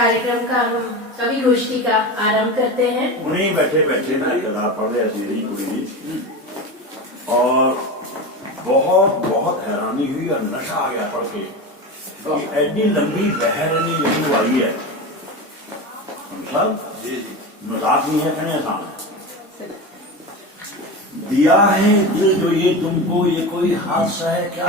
कार्यक्रम का हम कवि गोष्ठी का आरंभ करते हैं। उन्हीं बैठे बैठे मैं किताब पढ़ रहा थी कुड़ी और बहुत बहुत हैरानी हुई और नशा आ गया पढ़ के कि एडी लंबी बहरनी लिखी आई है। सब मजाक नहीं है, कहने आसान है। दिया है दिल जो ये तुमको, ये कोई हादसा है क्या?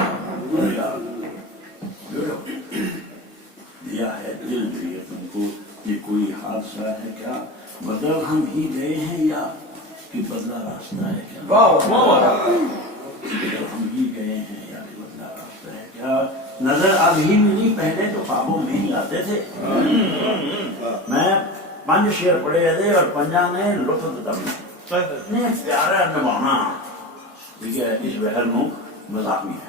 दिया है दिल जो ये तुमको, ये कोई हादसा है क्या? बदल हम ही गए हैं या कि बदला रास्ता है क्या? बदल हम ही गए हैं या कि बदला रास्ता है क्या? नजर अभी मिली, पहले तो ख्वाबों में ही आते थे। मैं 5 शेर पढ़े थे और पंजा ने लुत्फ इतने प्यारा निभाना, ठीक है, इस बहर में मजाक नहीं है।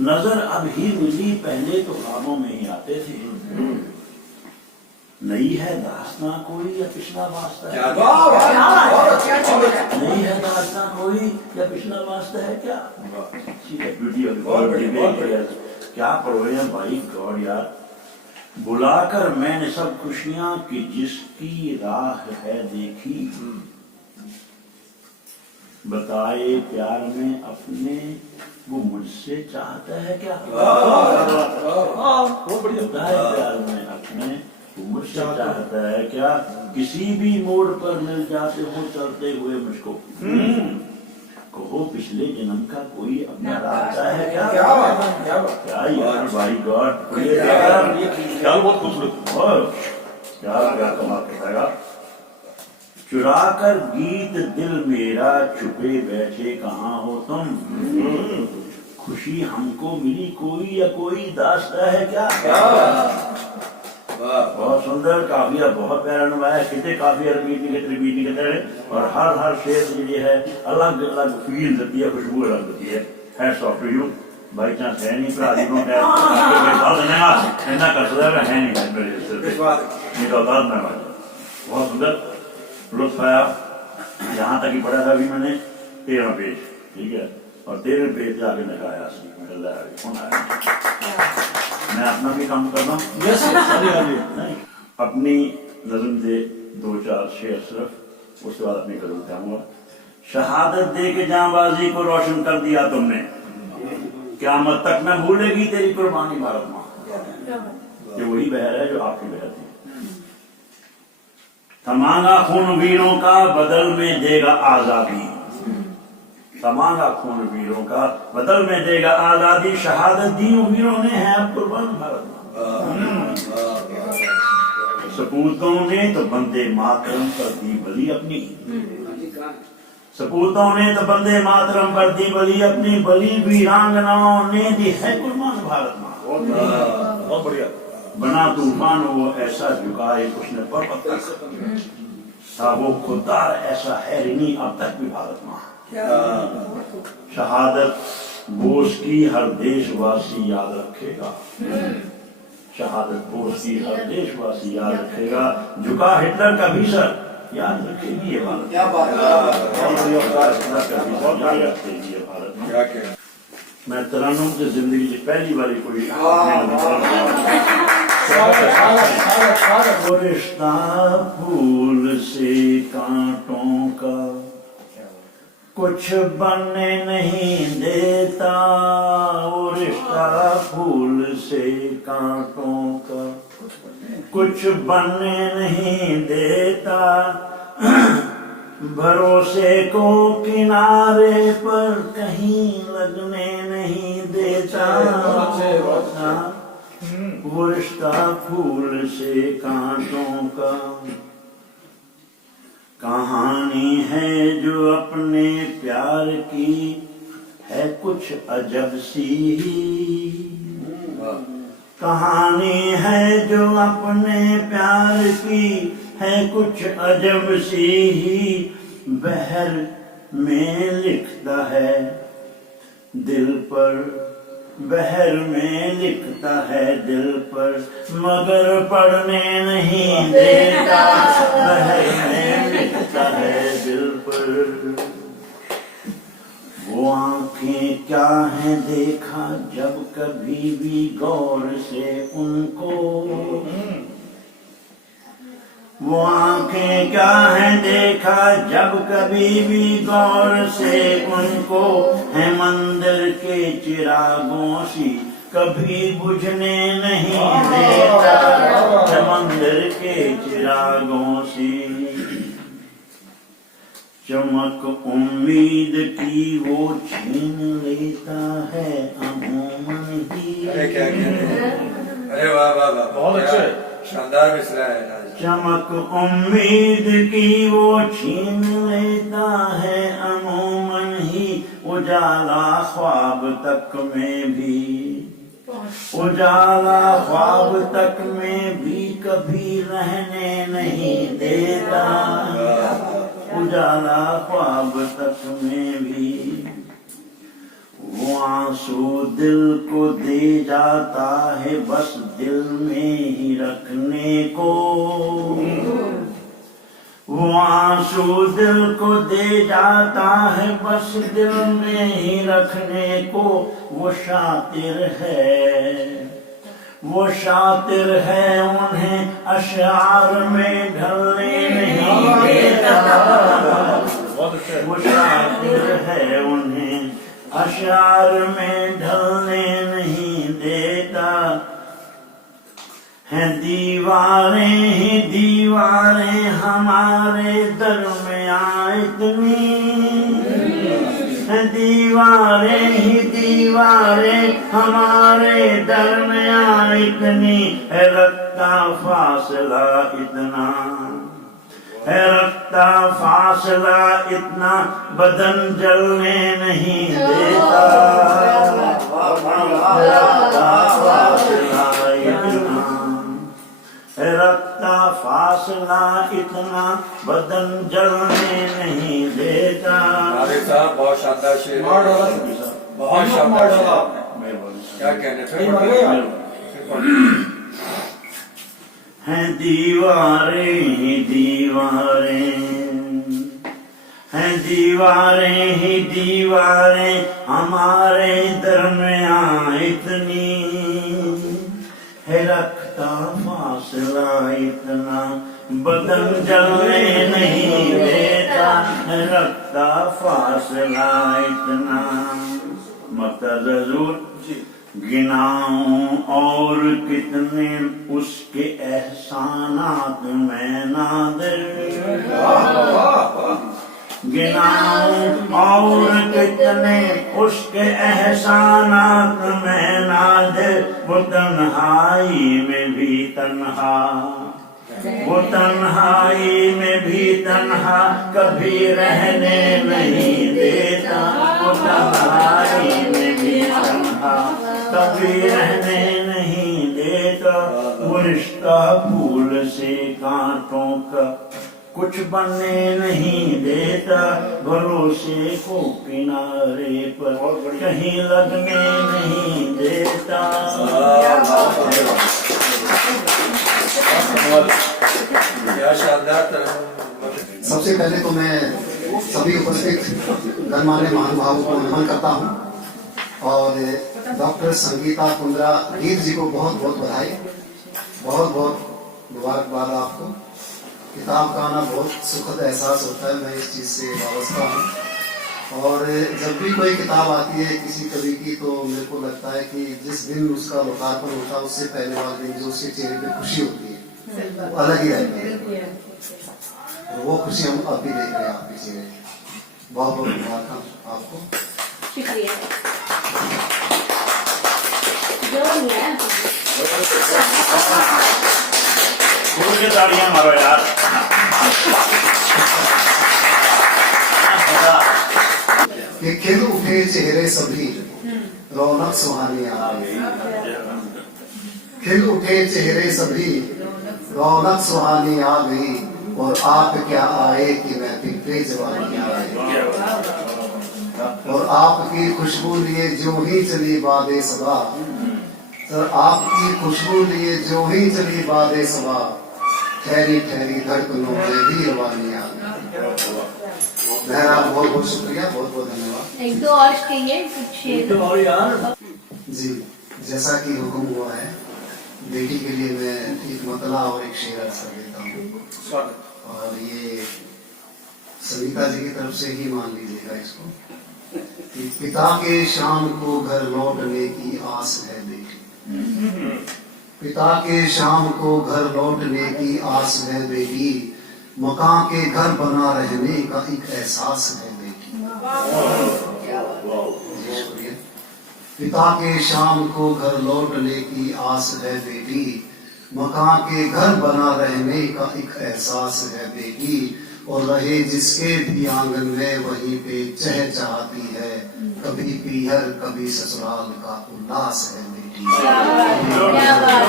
नजर अब ही मिली, पहले तो ख्वाबों में ही आते थे। नई है दास्तां कोई या पिछला वास्ता है? नई है दास्तां कोई या पिछला वास्ता है क्या? क्या पढ़ोए हैं भाई गॉड यार। बुलाकर मैंने सब खुशियां कि जिसकी राह है देखी, बताए प्यार में अपने वो मुझसे चाहता है क्या? बताए प्यार में अपने वो मुझसे चाहता है क्या? किसी भी मोड़ पर मिल जाते हो चलते हुए मुझको, कहो पिछले जन्म का कोई अपना रास्ता है क्या? क्या यार भाई गॉड, ख्याल बहुत खूबसूरत, क्या कमाल करेगा। चुरा कर गीत दिल मेरा, छुपे बैठे कहाँ हो तुम, खुशी हमको मिली कोई या कोई दास्ता है क्या? बहुत सुंदर काफिया, बहुत प्यारा नवाया। कितने काफिया रिपीट करते हैं और हर शेर जो है अलग अलग फील देती है, खुशबू अलग देती है। Hats off to you. By chance है नहीं भरा जिन्हों है इतना कर सकता है नहीं मेरे बहुत सुंदर लुत्फ आया। यहाँ तक ही पढ़ा था अभी मैंने 13 पेज, ठीक है, और 13 पेज जाके लगाया कौन आया। मैं अपना भी काम करना नहीं, अपनी नज़म से 2-4 शेर सिर्फ, उसके बाद अपनी करूँ चाहूंगा। शहादत दे के जांबाजी को रोशन कर दिया तुमने, क़यामत तक न भूलेगी तेरी कुर्बानी भारत माँ। ये वही बहर है जो आपकी बहर थी। थमांगा खून वीरों का, बदल में देगा आजादी। थमांगा खून वीरों का, बदल में देगा आजादी। शहादत दी वीरों ने है अब कुर्बान भारत माँ। सपूतों ने तो बंदे मातरम पर दी बलि अपनी, सपूतों ने तो बंदे मातरम पर दी बलि अपनी, बलि वीरांगनाओं ने दी है कुर्बान भारत माँ। बहुत बढ़िया। बना तूफान वो ऐसा झुकाए उसने पर्वत तक, था वो खुदार ऐसा हैरानी अब तक भी भारत माँ। शहादत बोस की हर देशवासी याद रखेगा, शहादत बोस की हर देशवासी याद रखेगा। झुका हिटलर का भी सर याद रखेगी ये भारत। मैं तरन्नुम से जिंदगी की पहली बारी कोई रिश्ता फूल से कांटों का, कुछ बनने नहीं देता। वो रिश्ता फूल से कांटों का, कुछ बनने नहीं देता। भरोसे को किनारे पर कहीं लगने नहीं देता। वो रिश्ता फूल से कांटों का, कहानी है जो अपने प्यार की है कुछ अजब सी। कहानी है जो अपने प्यार की है कुछ अजब सी ही। बहर में लिखता है दिल पर, बहर में लिखता है दिल पर, मगर पढ़ने नहीं देता। बहर में लिखता है दिल पर, वो आंखें क्या है देखा जब कभी भी गौर से उनको, वो आंखें क्या है देखा जब कभी भी गौर से उनको, है मंदिर के चिरागों सी कभी बुझने नहीं देता, है मंदिर के चिरागों सी। चमक उम्मीद की वो छीन लेता है अमूमन ही। अरे क्या अरे वाह वाह वाह, बहुत अच्छे, शानदार मिसरा है राजा। चमक उम्मीद की वो छीन लेता है अमूमन ही, उजाला ख्वाब तक में भी, उजाला ख्वाब तक में भी कभी रहने नहीं देता, उजाला ख्वाब तक में भी। वो आंसू दिल को दे जाता है बस दिल में ही रखने को, वो आंसू दिल को दे जाता है बस दिल में ही रखने को। वो शातिर है, वो शातिर है, उन्हें अशार में ढलने नहीं देता, वो शातिर है, उन्हें अशार में ढलने नहीं देता। हैं दीवारें ही दीवारें हमारे दरमियां इतनी, हैं दीवारें ही दीवारें हमारे दरमियां इतनी, है रखता फासला इतना, है रखता फासला इतना, बदन जलने नहीं देता, रखता फासला इतना, है रखता फासला इतना, बदन जलने नहीं देता। अरे साहब बहुत शानदार शेर, बहुत शानदार शेर, क्या कहने फिर हैं दीवारें ही दीवारें, हैं दीवारें ही दीवारें हमारे दरमियां इतनी, है रखता फासला इतना, बदन जलने नहीं देता, है रखता फासला इतना। मक़सद गिनाऊं और कितने उसके एहसानात में नादिर, गिनाऊं और कितने उसके एहसानात में नादिर। वो तन्हाई में भी तन्हा, वो तन्हाई में भी तन्हा, कभी रहने नहीं देता, वो तन्हाई में भी तन्हा, कभी रहने नहीं देता। वो रिश्ता फूल से कांटों का कुछ बनने नहीं देता, भरोसे को किनारे पर कहीं लगने नहीं देता। क्या शानदार। सबसे पहले तो मैं सभी उपस्थित गणमान्य महानुभावों को नमन करता हूँ और डॉक्टर संगीता कुंद्रा वीर जी को बहुत बहुत बधाई, बहुत बहुत मुबारकबाद आपको। किताब का आना बहुत सुखद एहसास होता है, मैं इस चीज़ से वाबस्ता हूँ। और जब भी कोई किताब आती है किसी कवि की, तो मेरे को लगता है कि जिस दिन उसका लोकार्पण होता है उससे पहले वाले दिन जो उसके चेहरे पे खुशी होती है वो अलग ही रहती है, और वो खुशी हम अब भी देख रहे हैं आपके चेहरे। बहुत बहुत मुबारक आपको। शुक्रिया। तालियां मारो यार। कि खिल उठे चेहरे सभी रौनक सुहानी आ गई, खिल उठे चेहरे सभी रौनक सुहानी आ गई, और आप क्या आए कि मैं फिक्रे जवानी आ गई, और आपकी खुशबू लिए जो ही चली बादे सबा, सर आपकी खुशबू लिए जो ही चली बादे सबा, ठहरी ठहरी धड़कनों में भी रवानी आ गई। बहरहाल बहुत बहुत शुक्रिया, बहुत बहुत धन्यवाद। एक दो और कहिए कुछ शेर। और यार जी, जैसा कि हुक्म हुआ है, बेटी के लिए मैं एक मतला और एक शेर अर्ज कर देता हूँ। स्वागत। और ये सविता जी की तरफ से ही मान लीजिएगा इसको कि पिता के शाम को घर लौटने की आस है बेटी, पिता के शाम को घर लौटने की आस है बेटी, मकान के घर बना रहने का एक एहसास है बेटी। जी, शुक्रिया। पिता के शाम को घर लौटने की आस है बेटी, मकान के घर बना रहने का एक एहसास है बेटी, और रहे जिसके भी आंगन में वहीं पे चहचहाती है, कभी पीहर कभी ससुराल का उल्लास है बेटी। क्या बात है,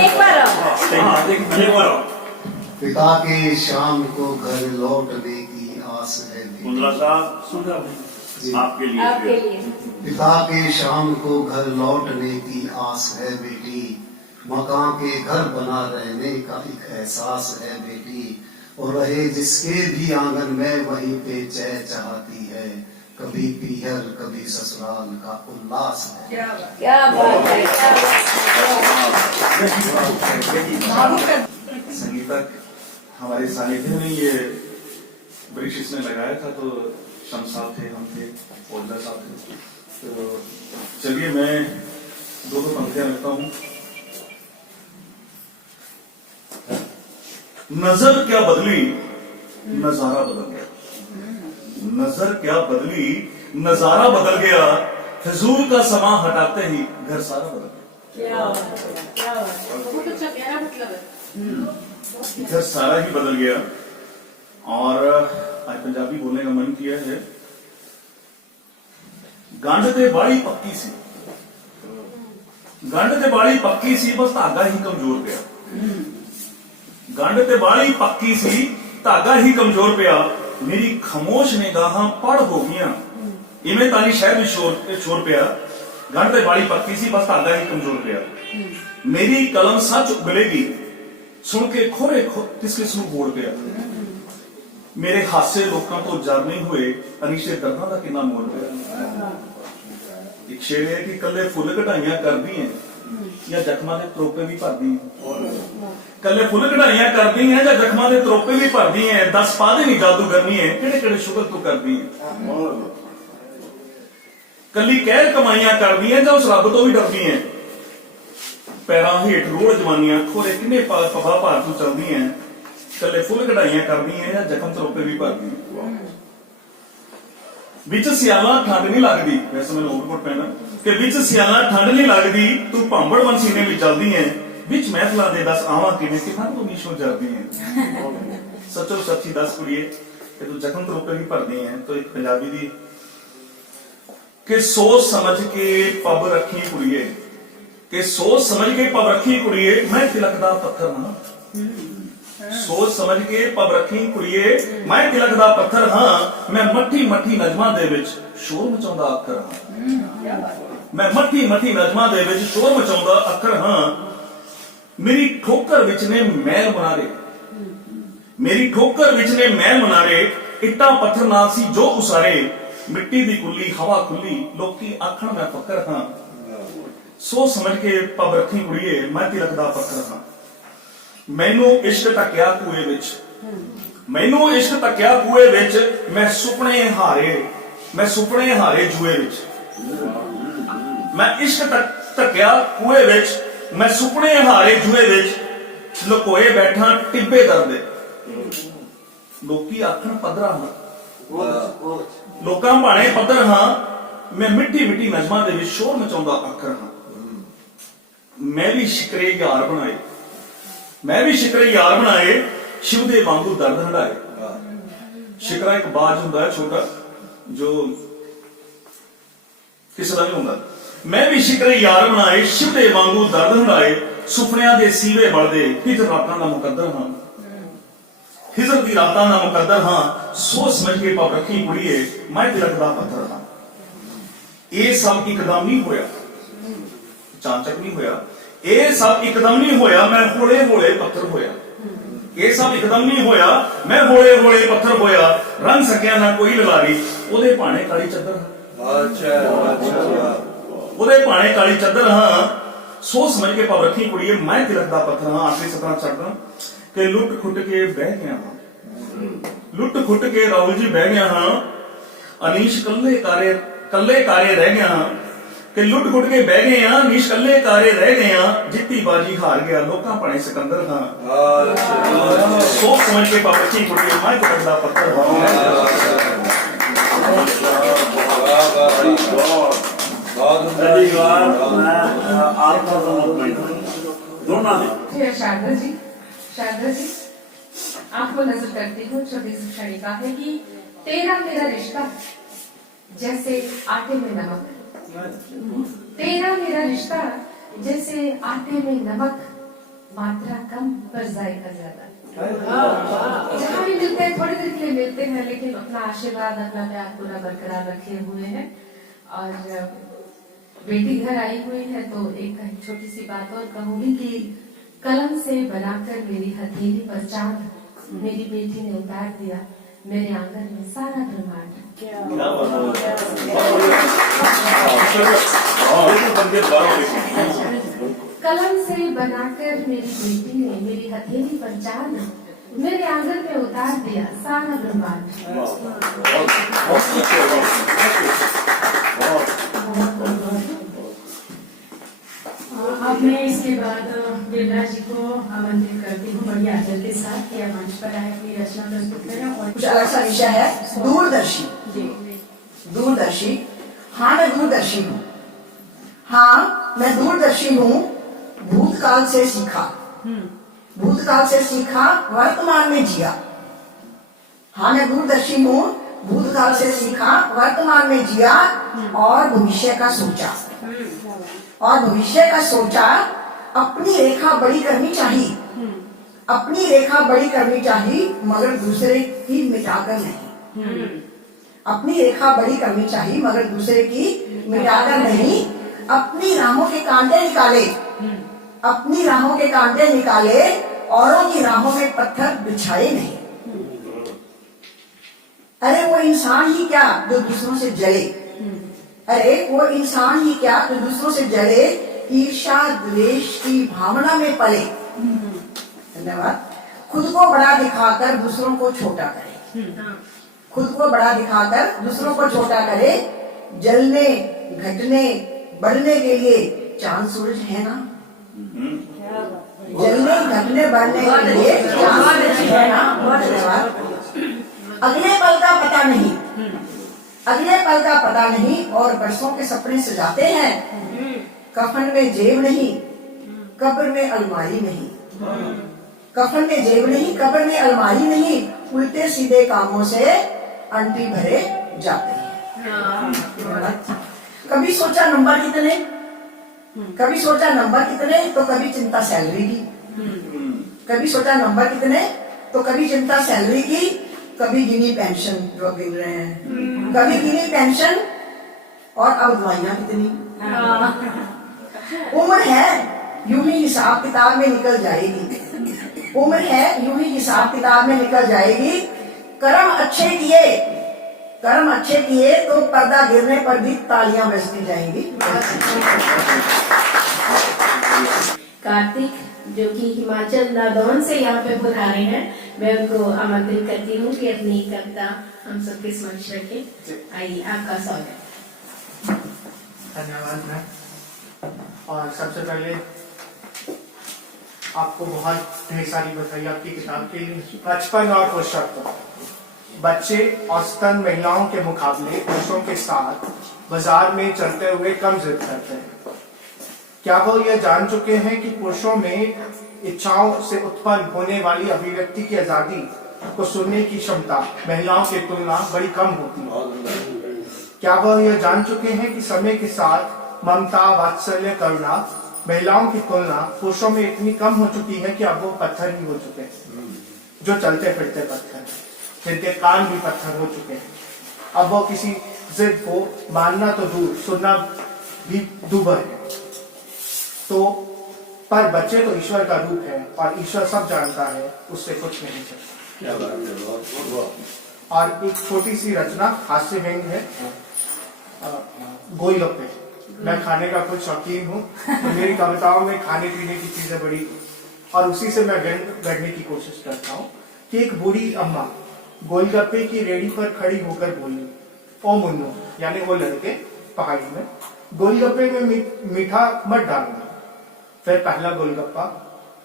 एक बार और। एक बार पिता के शाम को घर लौटने की आस है बेटी। कुंद्रा साहब जी। आपके लिए आपके लिए पिता के शाम को घर लौटने की आस है बेटी, मकान के घर बना रहने का एक एहसास है बेटी, और रहे जिसके भी आंगन में वहीं पे चहचहाती है, कभी पीहर कभी ससुराल का उल्लास है। क्या बात है, क्या बात है। संगीतक हमारे सानिध्य में ये वृक्ष इसने लगाया था, तो शम साहब थे, हम थे, ओल्डर साहब थे। तो चलिए मैं दो पंक्तियां रखता हूं। नजर क्या बदली नजारा बदल गया, नजर क्या बदली नजारा बदल गया, फिजूल का समा हटाते ही घर सारा बदल गया। क्या बात है, क्या बात है। बहुत अच्छा गहरा मतलब है। घर सारा ही बदल गया। और आज पंजाबी बोलने का मन किया है। गंढ ते बाड़ी पक्की सी, गंढ ते बाड़ी पक्की सी, बस धागा ही कमजोर पिया। गंढ ते बाड़ी पक्की सी, धागा ही कमजोर पिया, मेरी खामोश निगाहां पड़ हो गईयां, इवें तानी शहर में शोर पिया। गंढ ते बाड़ी पक्की सी, बस धागा ही कमजोर पिया, मेरी कलम सच उगलेगी, सुन के खोरे किस किस ਨੂੰ ਬੋਲ ਪਿਆ। ਮੇਰੇ ਹਾਸੇ ਲੋਕਾਂ ਤੋਂ ਜਰ ਨਹੀਂ ਹੋਏ, ਅਨੀਸ਼ੇ ਦਰਦਾਂ ਦਾ ਕਿੰਨਾ ਮੋਲ ਪਿਆ। ਇੱਕ ਸ਼ੇਰ ਹੈ ਕਿ ਕੱਲੇ ਫੁੱਲ ਕਢਾਈਆਂ ਕਰਦੀ ਹੈ ਜਾਂ ਜ਼ਖਮਾਂ ਦੇ ਤਰੋਪੇ ਵੀ ਭਰਦੀ ਹੈ। ਕੱਲੇ ਫੁੱਲ ਕਢਾਈਆਂ ਕਰਦੀ ਹੈ ਜਾਂ ਜ਼ਖਮਾਂ ਦੇ ਤਰੋਪੇ ਵੀ ਭਰਦੀ ਹੈ, 10 ਪਾਦੇ ਨਹੀਂ ਜਾਦੂ ਕਰਨੀ ਹੈ, ਕਿਹੜੇ ਕਿਹੜੇ ਸ਼ੁਗਰ ਤੋਂ ਕਰਦੀ ਹੈ। ਕੱਲੀ ਕਹਿਰ ਕਮਾਈਆਂ ਕਰਦੀ ਹੈ ਜਾਂ ਉਸ ਰੱਬ ਤੋਂ ਵੀ ਡਰਦੀ ਹੈ। पैरां हेठ रोड़ जवानियां खोरे किन्ने पफा भार तू चलदी हैं, कले फुल कढ़ाइयां करदी हैं या जख्म तरोपे भी भरदी हैं। विच सियाला ठंड नहीं लगदी, वैसे मैं ओवरकोट पहना कि विच सियाला ठंड नहीं लगदी, तू भांबड़ मनसीने में चलदी है, विच महफिलां दे दस आवां किवें कि हर तू नीशों जरदी है। सचो सच्ची दस कुड़िए कि तू जख्म तरोपे भी भरदी है। तो एक पंजाबी दी कि सोच समझ के पब रखी कुड़िए, कि सोच समझ के पब रखी कुड़िए, मैं तिलकदा पत्थर हां। सोच समझ के पब रखी कुड़िए, मैं तिलकदा पत्थर हां, मैं मट्ठी मट्ठी नजमां दे विच शोर मचाउंदा अखर हां। मैं मट्ठी मट्ठी नजमां दे विच शोर मचाउंदा अखर हां, मेरी ठोकर विच ने महल बनारे, मेरी ठोकर विच ने महल बनारे, इट्टा पत्थर नाल सी जो उसारे, मिट्टी दी कुल्ली हवा खुली, लोकी आखण मैं फकर हां। सोच समझ के पब रखी कुड़िए, मैं तिलकदा पत्थर हां। मैनू इश्क तकिया कुए विच, मैनू इश्क तकिया कुए विच, मैं सुपने हारे, मैं सुपने हारे जुए विच। मैं इश्क तकिया कुए विच, मैं सुपने हारे जुए विच, लुकोए बैठा टिब्बे दर्दे, लोकी आखण पदरा हां। लोकां भाणे पदर हां, मैं मिट्टी मिट्टी नजमां दे विच शोर मचाउंदा अखर हां। मैं भी शिकरे यार बनाए, मैं भी शिकरे यार बनाए, शिव दे वांगू दर्द हटाए। शिकरा एक बाज हुंदा है छोटा जो किसी का भी हुंदा। मैं भी शिकरे यार बनाए, शिव दे वांगू दर्द हटाए, सुपनियां दे सीवे बढ़दे, हिजर रातां दा मुकद्दर हां, हिजर दी रातां दा मुकद्दर हां। सोच समझ के पब रखी कुड़िए, मैं तिलकदा पत्थर हां। ये सब इकदम नहीं होया, चांचक नहीं होया, ये सब इकदम नहीं होया, मैं होले होले पत्थर होया। ਇਹ ਸਭ ਇੱਕਦਮ ਨਹੀਂ ਹੋਇਆ। ਮੈਂ ਹੌਲੇ ਹੌਲੇ ਪੱਥਰ ਹੋਇਆ, ਰੰਗ ਸਕਿਆ ਨਾ ਕੋਈ ਲਲਾਰੀ। ਉਹਦੇ ਭਾਣੇ ਕਾਲੀ ਚੱਦਰ, ਉਹਦੇ ਭਾਣੇ ਕਾਲੀ ਚੱਦਰ ਹਾਂ। ਸੋਚ ਸਮਝ ਕੇ ਪਵ ਰੱਖੀ ਕੁੜੀਏ, ਮੈਂ ਤਿਲਕ ਦਾ ਪੱਥਰ ਹਾਂ। ਆਖਰੀ ਸਤਰਾਂ ਚੜਦਾ ਕਿ ਲੁੱਟ ਖੁੱਟ ਕੇ ਬਹਿ ਗਿਆ ਹਾਂ, ਲੁੱਟ ਖੁੱਟ ਕੇ ਰਾਹੁਲ ਜੀ ਬਹਿ ਗਿਆ ਹਾਂ। ਅਨੀਸ਼ ਕੱਲੇ ਕਾਰੇ ਰਹਿ ਗਿਆ ਹਾਂ ਕਿ ਲੁੱਟ ਖੁੱਟ ਕੇ ਬਹਿ ਗਏ ਹਾਂ। ਅਨੀਸ਼ ਕੱਲੇ ਕਾਰੇ ਰਹਿ ਗਏ ਹਾਂ। ਜਿੱਤੀ ਬਾਜੀ ਹਾਰ ਗਿਆ, ਲੋਕਾਂ ਭਾਣੇ ਸਿਕੰਦਰ ਹਾਂ। ਸੋਚ ਸਮਝ ਕੇ ਪਵ ਰੱਖੀ ਕੁੜੀਏ, ਮੈਂ ਤਿਲਕ ਦਾ ਪੱਥਰ ਹਾਂ। शारदा जी, आपको नजर करती हूँ। छोटी सी क्षणिका है कि तेरा मेरा रिश्ता जैसे आटे में नमक, तेरा मेरा रिश्ता जैसे आटे में नमक, मात्रा कम पर जायका ज्यादा। जहाँ भी मिलते हैं थोड़ी देर के लिए मिलते हैं, लेकिन अपना आशीर्वाद अपना प्यार पूरा बरकरार रखे हुए हैं। और बेटी घर आई हुई है तो एक छोटी सी बात और कहूंगी कि कलम से बनाकर मेरी हथेली पर चांद मेरी बेटी ने उतार दिया, मेरे आंगन में सारा ब्रह्मांड। कलम से बनाकर मेरी बेटी ने मेरी हथेली पर चांद मेरे आंगन में उतार दिया, सारा ब्रह्मांड। अब मैं इसके बाद देवराज जी को आमंत्रित करती हूँ बड़ी आदर के साथ कि आप मंच पर आए, अपनी रचना प्रस्तुत करें। और कुछ अलग सा विषय है, दूरदर्शी। दूरदर्शी, हाँ मैं दूरदर्शी हूँ। हाँ मैं दूरदर्शी हूँ। भूतकाल से सीखा, भूतकाल से सीखा, वर्तमान में जिया। हाँ मैं दूरदर्शी हूँ, भूतकाल से सीखा, वर्तमान में जिया और भविष्य का सोचा। और भविष्य का सोचा, अपनी रेखा बड़ी करनी चाहिए, अपनी रेखा बड़ी करनी चाहिए मगर दूसरे की मिटाकर नहीं। अपनी रेखा बड़ी करनी चाहिए मगर दूसरे की मिटाकर नहीं। अपनी राहों के कांटे निकाले, अपनी राहों के कांटे निकाले, औरों की राहों में पत्थर बिछाए नहीं। अरे वो इंसान ही क्या जो दूसरों से जले, अरे वो इंसान ही क्या जो दूसरों से जले, ईर्ष्या द्वेष की भावना में पले। धन्यवाद। खुद को बड़ा दिखाकर दूसरों को छोटा करे, खुद को बड़ा दिखाकर दूसरों को छोटा करे। जलने घटने बढ़ने के लिए चांद सूरज है ना, जलने घटने बढ़ने के लिए चांद सूरज है ना। धन्यवाद। अगले पल का पता नहीं, अगले पल का पता नहीं और बरसों के सपने सजाते हैं। कफन में जेब नहीं, कब्र में अलमारी नहीं, कफन में जेब नहीं, कब्र में अलमारी नहीं। उल्टे सीधे कामों से अंटी भरे जाते हैं। कभी सोचा नंबर कितने, कभी सोचा नंबर कितने तो कभी चिंता सैलरी की, कभी सोचा नंबर कितने तो कभी चिंता सैलरी की। कभी गिनी पेंशन जो गिन रहे हैं, कभी गिनी पेंशन और अब दवाइयां कितनी। उम्र है यूं ही हिसाब किताब में निकल जाएगी, उम्र है यूं ही हिसाब किताब में निकल जाएगी। कर्म अच्छे किए, कर्म अच्छे किए तो पर्दा गिरने पर भी तालियां बजती जाएंगी। कार्तिक जो कि हिमाचल नादौन से यहाँ पे पधारे हैं, मैं उनको आमंत्रित करती हूँ कि अपनी कविता हम सबके समक्ष रखें। आइए, आपका स्वागत। धन्यवाद मैम। और सबसे पहले आपको बहुत ढेर सारी बधाई आपकी किताब के लिए। बचपन और पुरुषत्व। बच्चे औसतन महिलाओं के मुकाबले पुरुषों के साथ बाजार में चलते हुए कम जिद करते हैं। क्या वो यह जान चुके हैं कि पुरुषों में इच्छाओं से उत्पन्न होने वाली अभिव्यक्ति की आजादी को सुनने की क्षमता महिलाओं की तुलना बड़ी कम होती है? क्या वह यह जान चुके हैं कि समय के साथ ममता, वात्सल्य, करुणा महिलाओं की तुलना पुरुषों में इतनी कम हो चुकी है कि अब वो पत्थर ही हो चुके हैं, जो चलते फिरते पत्थर, जिनके कान भी पत्थर हो चुके हैं। अब वो किसी जिद को मानना तो दूर, सुनना भी दूभर है। तो पर बच्चे तो ईश्वर का रूप है और ईश्वर सब जानता है, उससे कुछ नहीं सकता। क्या बात है, बहुत बहुत। और एक छोटी सी रचना हास्य व्यंग है, गोलगप्पे। मैं खाने का कुछ शौकीन हूँ, तो मेरी कविताओं में खाने पीने की चीजें बड़ी, और उसी से मैं व्यंग गढ़ने की कोशिश करता हूँ कि एक बूढ़ी अम्मा गोलगप्पे की रेडी पर खड़ी होकर बोली, ओ मुन्नू, यानी वो लड़के पहाड़ी में, गोलगप्पे में मीठा मत डालना। फिर पहला गोलगप्पा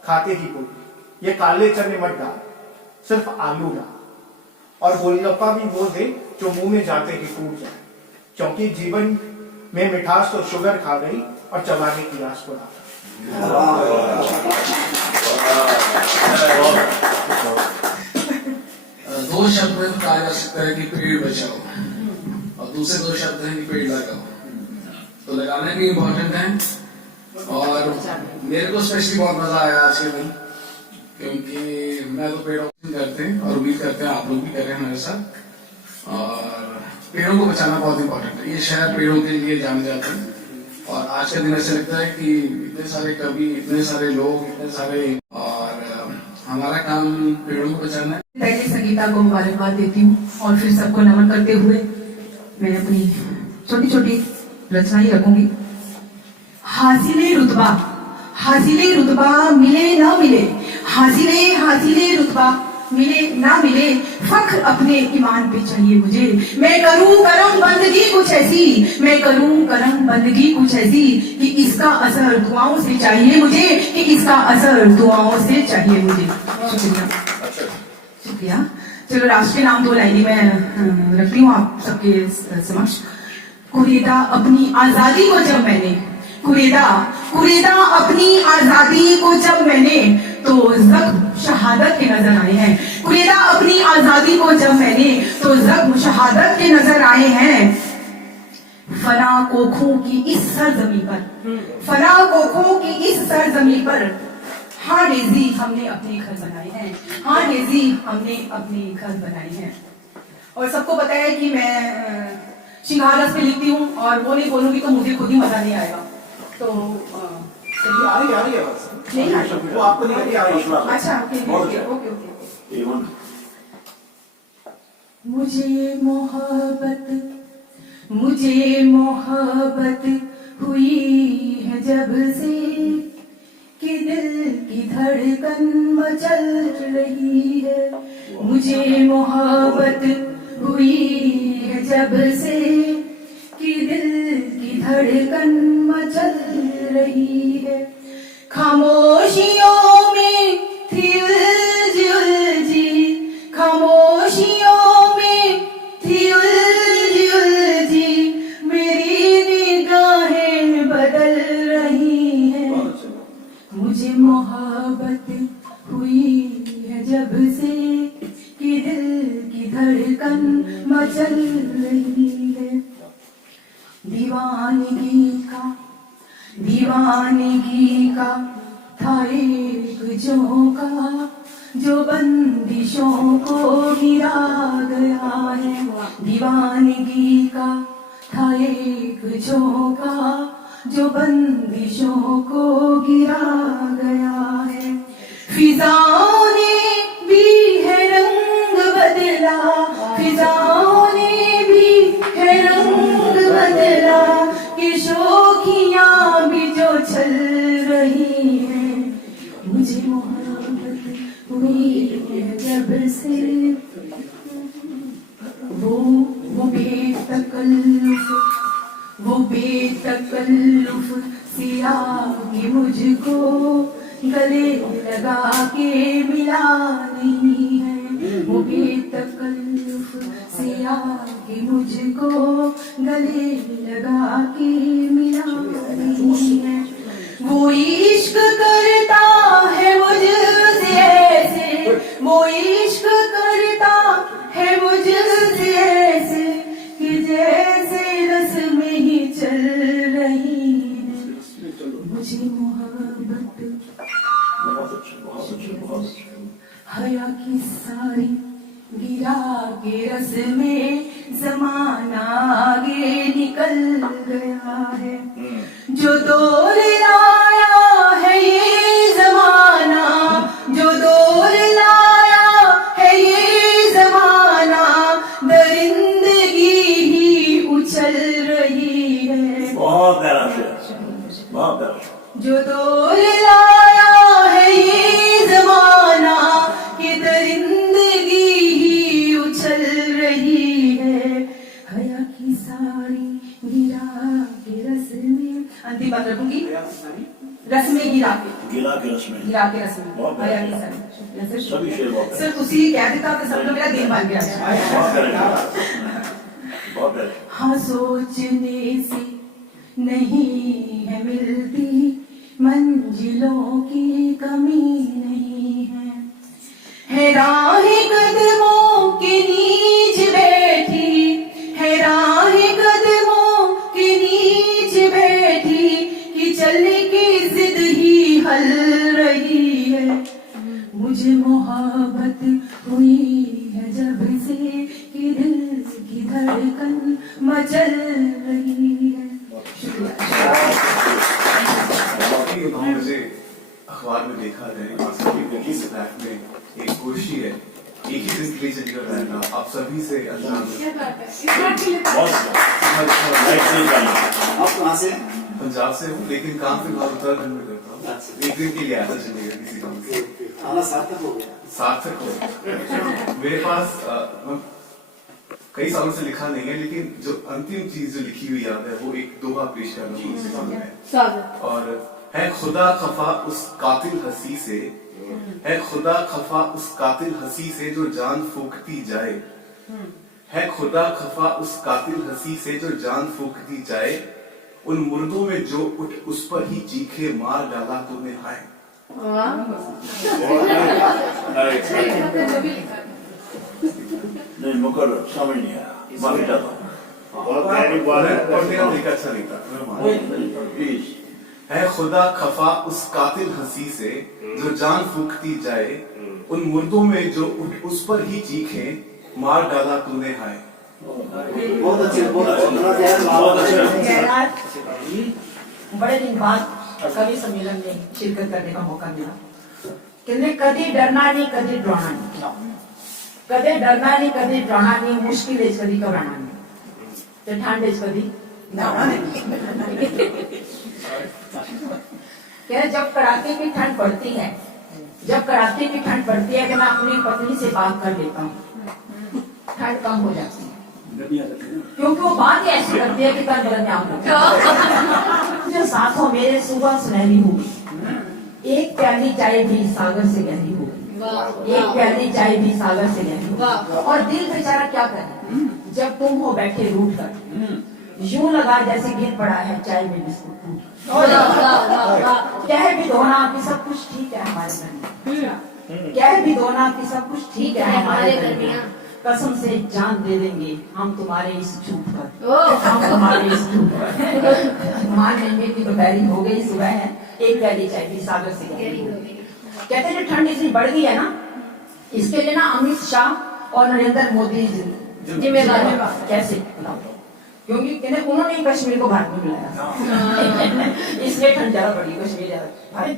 खाते ही बोली, ये काले चने मत डाल, सिर्फ आलू डाल। और गोलगप्पा भी वो दे जो मुंह में जाते ही टूट जाए, क्योंकि जीवन में मिठास तो शुगर खा गई और चबाने की आस को डाला। दो शब्द में तो कहा जा सकता है कि पेड़ बचाओ, और दूसरे दो शब्द हैं कि पेड़ लगाओ। तो लगाने भी इम्पोर्टेंट है, और मेरे को स्पेशली बहुत मजा आया आज के दिन, क्योंकि मैं तो पेड़ों को करते हैं और उम्मीद करते हैं आप लोग भी कर रहे हैं हमारे साथ। और पेड़ों को बचाना बहुत इम्पोर्टेंट है, ये शहर पेड़ों के लिए जाने जाते हैं। और आज का दिन ऐसे लगता है कि इतने सारे कवि, इतने सारे लोग, इतने सारे, और हमारा काम पेड़ों को बचाना है। पहले संगीता को मुबारकबाद देती हूँ और फिर सबको नमन करते हुए मैं अपनी छोटी छोटी रचना ही रखूंगी। हासिले रुतबा मिले ना मिले, हासिले रुतबा मिले ना मिले, फख्र अपने ईमान पे चाहिए मुझे। मैं करूं करम बंदगी कुछ ऐसी, मैं करूं करम बंदगी कुछ ऐसी कि इसका असर दुआओं से चाहिए मुझे, कि इसका असर दुआओं से चाहिए मुझे। शुक्रिया। चलो राष्ट्रीय नाम दो लाइनें मैं रखती हूँ आप सबके समक्ष। कुरेदा अपनी आजादी को जब मैंने, कुरेदा अपनी आजादी को जब मैंने, तो जख्म शहादत के नजर आए हैं। कुरेदा अपनी आजादी को जब मैंने, तो जख्म शहादत के नजर आए हैं। फना कोखों की इस सरजमी पर, फना कोखों की इस सरजमी पर, हाँ रेजी हमने अपने घर बनाए हैं, हाँ रेजी हमने अपने घर बनाए हैं। और सबको पता है कि मैं श्रृंगार रस पे लिखती हूँ, और वो नहीं बोलूंगी तो मुझे खुद ही मजा नहीं आएगा। तो आ रही है बस, नहीं आ रही। वो आपको नहीं आ रही। अच्छा ओके। मुझे मोहब्बत हुई है जब से, कि दिल की धड़कन मचल रही है। मुझे मोहब्बत हुई है जब से, कि दिल की धड़कन मचल रही है। खामोशियों में थी उलझी, खामोशियों में थी उलझी, मेरी निगाहें बदल रही हैं। मुझे मोहब्बत हुई है जब से, कि दिल की धड़कन मचल रही है। दीवानगी का था एक झोंका, जो बंदिशों को गिरा गया है। दीवानगी का था एक झोंका, जो बंदिशों को गिरा गया है। फिजाओं ने भी है रंग बदला, फिजाओं ने भी है रंग बदला, कि शोखियां भी जो चल रही हैं। मुझे मोहब्बत हुई है जब से, वो बेतकल्लुफ सिया कि मुझको गले लगा के मिला नहीं है। वो बेतकल्लुफ सिया कि मुझको गले लगा के मिला नहीं है। वो इश्क करता है मुझसे ऐसे, वो इश्क करता है मुझसे ऐसे, कि जैसे रस में ही चल रही है। मुझे मोहब्बत हया की सारी गिरा के रस में, जमाना आगे निकल गया है। जो दौर लाया है ये बहुत प्यारा। जो तोड़ लाया है ये जमाना कि दरिंदगी ही उछल रही है, हया की साड़ी गिरा के रस में, अंतिम बात रखूंगी, रस में गिरा के रस में रस में, बहुत हया की प्यारा। साड़ी सभी शेर बहुत प्यारे। सिर्फ उसी कह देता तो सब लोग मेरा दिल बन गया। बहुत प्यारे, बहुत प्यारे। हाँ सोचने से नहीं है मिलती, मंजिलों की कमी नहीं है राहें कदमों के नीच बैठी, है राहें कदमों के नीच बैठी, कि चलने की जिद ही हल रही है, मुझे मोहब्बत हुई है जब से कि दिल की धड़कन मचल रही है। काफी उन्होंने मुझे अखबार में देखा है कि फ्लैट में एक गोष्ठी है, एक ही दिन के लिए चंडीगढ़ रहेगा, आप सभी से अनजान आप कहाँ से? पंजाब से हूँ, लेकिन काम फिलहाल उत्तराखंड में करता हूँ। एक दिन के लिए आया था चंडीगढ़ किसी काम से। आना सार्थक हो गया। सार्थक हो मेरे पास कई सालों से लिखा नहीं है, लेकिन जो अंतिम चीज जो लिखी हुई याद है वो एक दोहा पेश कर रहा हूँ। और है खुदा खफा उस कातिल हंसी से, है खुदा खफा उस कातिल हंसी से जो जान फूकती जाए, है खुदा खफा उस कातिल हंसी से जो जान फूकती जाए, उन मुर्दों में जो उठ उस पर ही चीखे मार डाला तूने हाय। नहीं मुकर्रर समझ नहीं आया, माफी चाहता हूँ। पढ़ने का तरीका अच्छा नहीं था, प्लीज। है खुदा खफा उस कातिल हंसी से जो जान फूकती जाए, उन मुर्दों में जो उठ उस पर ही चीखे मार डाला तूने हाय। बहुत अच्छे, बहुत अच्छे। बड़े दिन बाद कवि सम्मेलन में शिरकत करने का मौका मिला। कहने कभी डरना नहीं, कभी डराना नहीं, कदे डरना नहीं, कभी डराना नहीं, मुश्किल है कभी घबराना नहीं, तो ठंड है कभी डरना नहीं। जब कड़ाके की ठंड पड़ती है, जब कड़ाके की ठंड पड़ती है कि मैं अपनी पत्नी से बात कर लेता हूँ, ठंड कम हो जाती है, क्योंकि वो बात ही ऐसी करती है कि तन बदन में आग जो साथ हो मेरे सुबह सुनहरी होगी, एक प्याली चाय भी सागर से गहरी होगी, एक प्याली चाय भी सागर से गहरी होगी। और दिल बेचारा क्या करे जब तुम हो बैठे रूठ कर, यूं लगा जैसे गिर पड़ा है चाय में बिस्कुट टूट, कह भी दो ना कि सब कुछ ठीक है हमारे घर में, कह भी दो ना कि सब कुछ ठीक है हमारे घर में, कसम से जान दे देंगे हम तुम्हारे इस झूठ पर, हम तुम्हारे इस झूठ पर मान लेंगे कि दोपहरी हो गई, सुबह है, एक प्याली चाय भी सागर से गहरी होगी। कहते हैं ठंड इतनी बढ़ गई है ना, इसके लिए ना अमित शाह और नरेंद्र मोदी जिम्मेदार कैसे बताओ, क्योंकि कहते उन्होंने कश्मीर को भारत में मिलाया इसलिए ठंड ज्यादा बढ़ी, कश्मीर ज्यादा।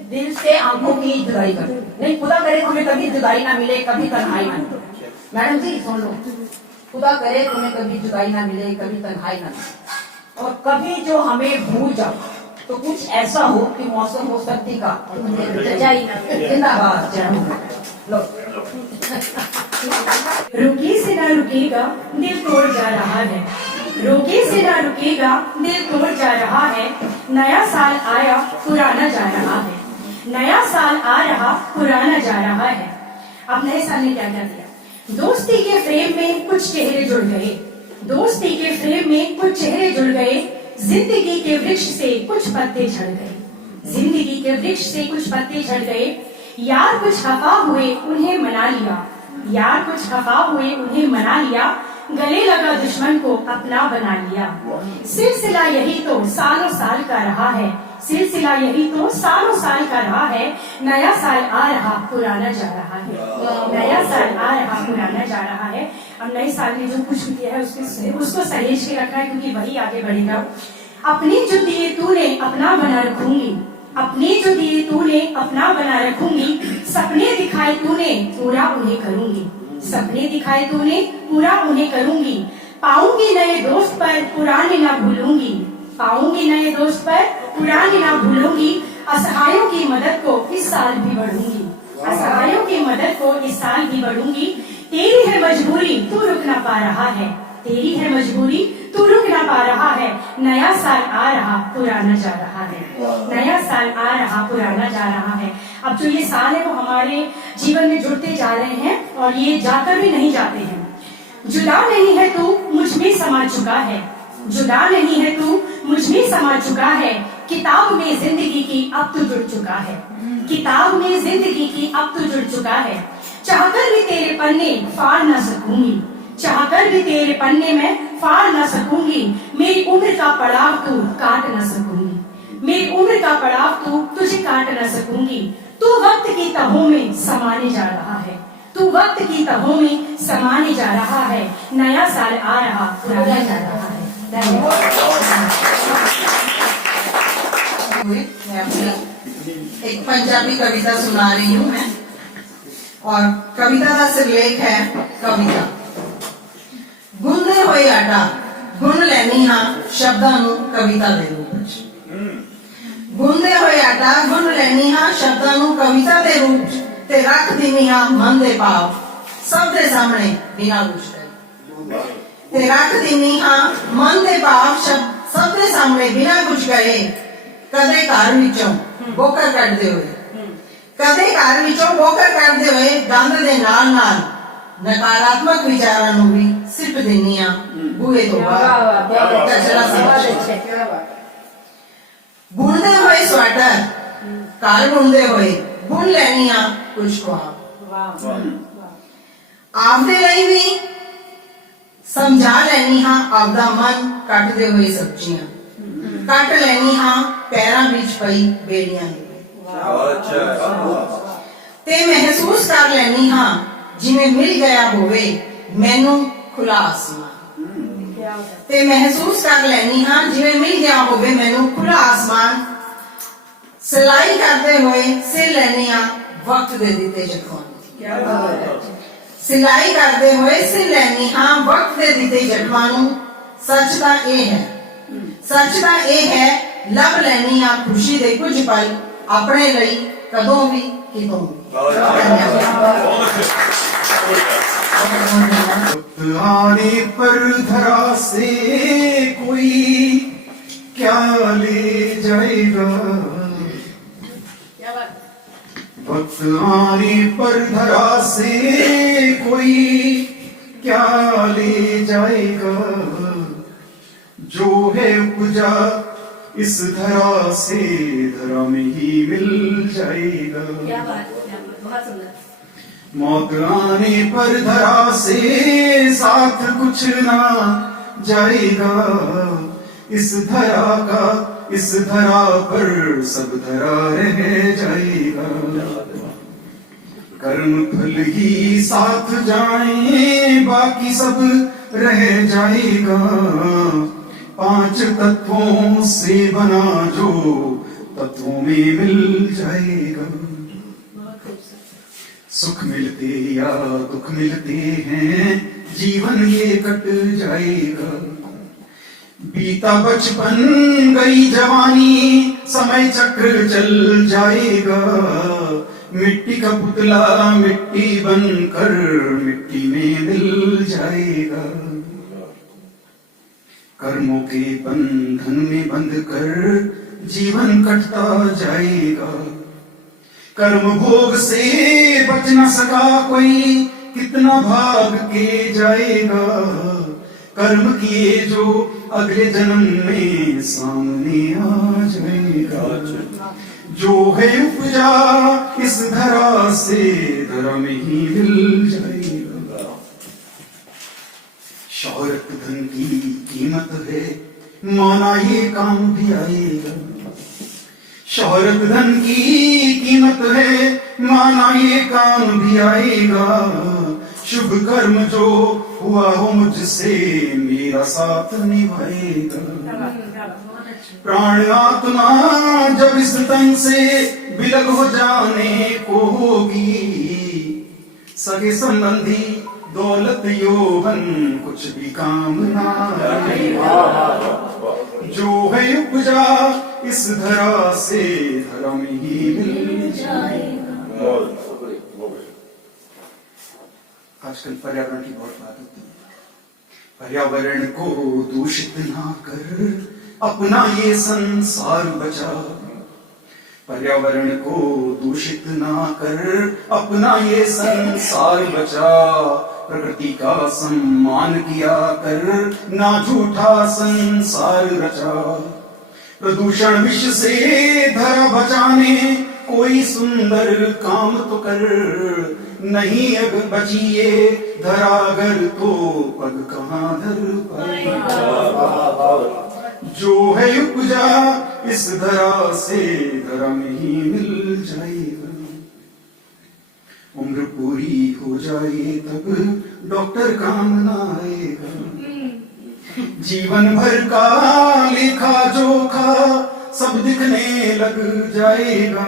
दिल से आंखों की जुदाई कर, नहीं खुदा करे तुम्हें कभी जुदाई ना मिले, कभी तन्हाई ना मिले। मैडम जी सुन लो, खुदा करे तुम्हें कभी जुदाई ना मिले, कभी तन्हाई ना मिले, और कभी जो हमें भूल जाओ तो कुछ ऐसा हो कि मौसम हो सर्दी का, जिंदाबाद जय हो। लो रुकी से ना रुकेगा दिल तोड़ जा रहा है, रुकी से ना रुकेगा दिल तोड़ जा रहा है, नया साल आया पुराना जा रहा है, नया साल आ रहा पुराना जा रहा है। अब नए साल ने क्या क्या दिया, दोस्ती के फ्रेम में कुछ चेहरे जुड़ गए, दोस्ती के फ्रेम में कुछ चेहरे जुड़ गए, जिंदगी के वृक्ष से कुछ पत्ते झड़ गए, जिंदगी के वृक्ष से कुछ पत्ते झड़ गए, यार कुछ खफा हुए उन्हें मना लिया, यार कुछ खफा हुए उन्हें मना लिया, गले लगा दुश्मन को अपना बना लिया। सिलसिला यही तो सालों साल का रहा है, सिलसिला यही तो सालों साल का रहा है, नया साल आ रहा पुराना जा रहा है, नया साल आ रहा पुराना जा रहा है। अब नए साल में जो कुछ भी किया है उसको सहेज के रखना है, क्योंकि वही आगे बढ़ेगा। अपने जो दिए तूने अपना बना रखूंगी, अपने जो दिए तूने अपना बना रखूंगी, सपने दिखाए तूने पूरा उन्हें करूंगी, सपने दिखाए तूने पूरा उन्हें करूंगी, पाऊंगी नए दोस्त पर पुराने ना भूलूंगी, पाऊंगी नए दोस्त पर पुरानी ना भूलूंगी, असहायों की मदद को इस साल भी बढ़ूंगी, असहायों की मदद को इस साल भी बढ़ूंगी। तेरी है मजबूरी तू रुक ना पा रहा है, तेरी है मजबूरी तू रुक ना पा रहा है। नया साल आ रहा पुराना जा रहा है, नया साल आ रहा पुराना जा रहा है। अब जो ये साल है वो हमारे जीवन में जुड़ते जा रहे हैं और ये जाकर भी नहीं जाते हैं। जुदा नहीं है तू मुझ में समा चुका है, जुदा नहीं है तू मुझ में समा चुका है। किताब में जिंदगी की अब तू जुड़ चुका है, किताब में जिंदगी की अब तू जुड़ चुका है। चाहकर भी तेरे पन्ने फाड़ ना सकूंगी, चाहकर भी तेरे पन्ने में फाड़ ना सकूंगी। मेरी उम्र का पड़ाव तू काट ना सकूंगी, मेरी उम्र का पड़ाव तू तुझे काट ना सकूंगी। तू वक्त की तहों में समाने जा रहा है, तू वक्त की तहों में समाने जा रहा है। नया साल आ रहा पुराना जा रहा है। मैं अपनी एक पंजाबी कविता सुना रही हूँ मैं, और कविता का सिरलेख है कविता। गुंदे होए आटा गुण लैनी हाँ शब्दां नूं कविता दे रूप विच, गुंदे होए आटा गुण लैनी हाँ शब्दां नूं कविता दे रूप ते रख दिनी हाँ मन दे भाव सब दे सामने बिना कुछ कहे, ते रख दिनी हाँ मन दे भाव सब दे सामने बिना कुछ कहे। कदे घर विचों बोकर कटदे हुए, कदे घर विचों बोकर कटदे हुए गंद दे नाल नाल नकारात्मक विचारां नूं भी सिर्फ दिनी हाँ बूहे तो बाहर कचरा समझ। बुनदे हुए स्वेटर घर बुनदे हुए बुन लैनी हाँ कुछ ख्वाब, आपदे लई भी समझा लैनी हाँ आपदा मन कटदे हुए सब्जियां, कट लैनी हाँ पैरां विच पई बेड़ियां ते महसूस कर लैनी हाँ जिवें मिल गया होवे मैनू खुला आसमान, ते महसूस कर लैनी हाँ जिवें मिल गया होवे मैनू खुला आसमान। सिलाई करते हुए सिल लैनी हाँ वक्त दे दिते जख्मां, सिलाई करते हुए सिल लैनी हाँ वक्त दे दिते जख्मां नूं। सच तां इह है, सच तां इह है लभ लैनी हाँ खुशी दे कुछ पल अपने लई कदों भी कितों भी। आने पर धरा से कोई क्या ले जाएगा, वक्त आने पर धरा से कोई क्या ले जाएगा। जो है उपजा इस धरा से धरा में ही मिल जाएगा। क्या बात है, बहुत सुंदर। मौत आने पर धरा से साथ कुछ ना जाएगा। इस धरा का इस धरा पर सब धरा रह जाएगा। कर्म फल ही साथ जाए बाकी सब रह जाएगा। 5 तत्वों से बना जो तत्वों में मिल जाएगा। सुख मिलते या दुख मिलते हैं जीवन ये कट जाएगा। बीता बचपन गई जवानी समय चक्र चल जाएगा। मिट्टी का पुतला मिट्टी बनकर मिट्टी में मिल जाएगा। कर्मों के बंधन में बंध कर जीवन कटता जाएगा। कर्म भोग से बच न सका कोई कितना भाग के जाएगा। कर्म किए जो अगले जन्म में सामने आ जाएगा। जो है उपजा इस धरा से धरा में ही मिल जाएगा। शौहरत धन की कीमत है माना ये काम भी आएगा। शौहरत धन की कीमत है माना ये काम भी आएगा। शुभ कर्म जो हुआ हो मुझसे मेरा साथ निभाएगा। प्राण आत्मा जब इस तन से विलग हो जाने को होगी। सगे संबंधी दौलत यौवन कुछ भी काम ना आएगा। जो है उपजा इस धरा से धरा में ही मिल जाएगा। आजकल पर्यावरण की बहुत बात होती है। पर्यावरण को दूषित ना कर अपना ये संसार बचा। पर्यावरण को दूषित ना कर अपना ये संसार बचा। प्रकृति का सम्मान किया कर ना झूठा संसार रचा। प्रदूषण विष से धरा बचाने कोई सुंदर काम तो कर। नहीं अगर बचिए धरा अगर तो पग कहाँ धर पाएगा। जो है उपजा इस धरा से धरा में ही मिल जाएगा। उम्र पूरी हो जाए तब डॉक्टर काम ना आएगा। जीवन भर का लेखा जोखा सब दिखने लग जाएगा।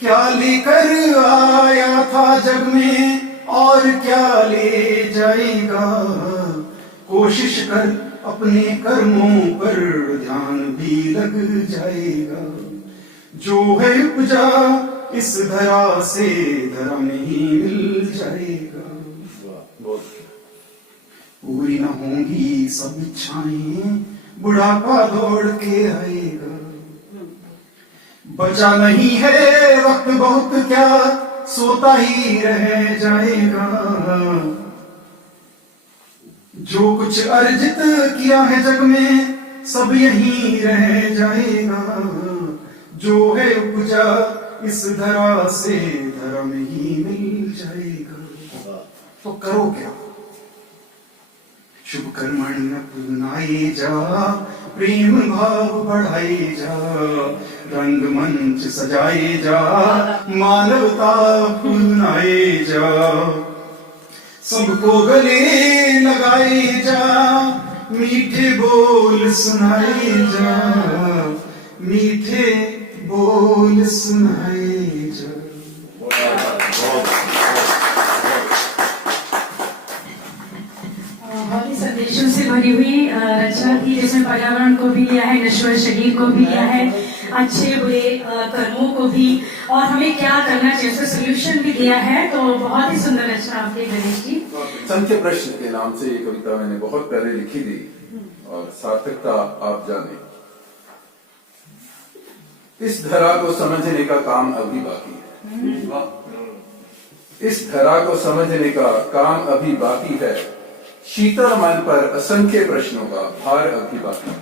क्या लेकर आया था जग में और क्या ले जाएगा। कोशिश कर अपने कर्मों पर ध्यान भी लग जाएगा। जो है उपजा इस धरा से धरा में ही मिल जाएगा। पूरी न होंगी सब इच्छाएं बुढ़ापा दौड़ के आएगा। बचा नहीं है वक्त बहुत क्या सोता ही रह जाएगा। जो कुछ अर्जित किया है जग में सब यहीं रह जाएगा। जो है उपजा इस धरा से धरा में ही मिल जाएगा। तो करो क्या। शुभ कर्मणि अपनाए जा प्रेम भाव बढ़ाए जा। रंग मंच सजाए जा मानवता अपनाए जा। सबको गले लगाए जा मीठे बोल सुनाए जा। मीठे बोल सुनाए जा। बहुत ही संदेशों से भरी हुई रचना थी जिसमें पर्यावरण को भी लिया है, नश्वर शरीर को भी लिया है, अच्छे बुरे कर्मों को भी, और हमें क्या करना चाहिए उसका सोल्यूशन भी दिया है। तो बहुत ही सुंदर रचना आपकी गणेश जी। संख्य प्रश्न के नाम से ये कविता मैंने बहुत पहले लिखी थी और सार्थकता आप जाने। इस धरा को समझने का काम अभी बाकी है। इस धरा को समझने का काम अभी बाकी है। शीतल मन पर असंख्य प्रश्नों का भार अभी बाकी है।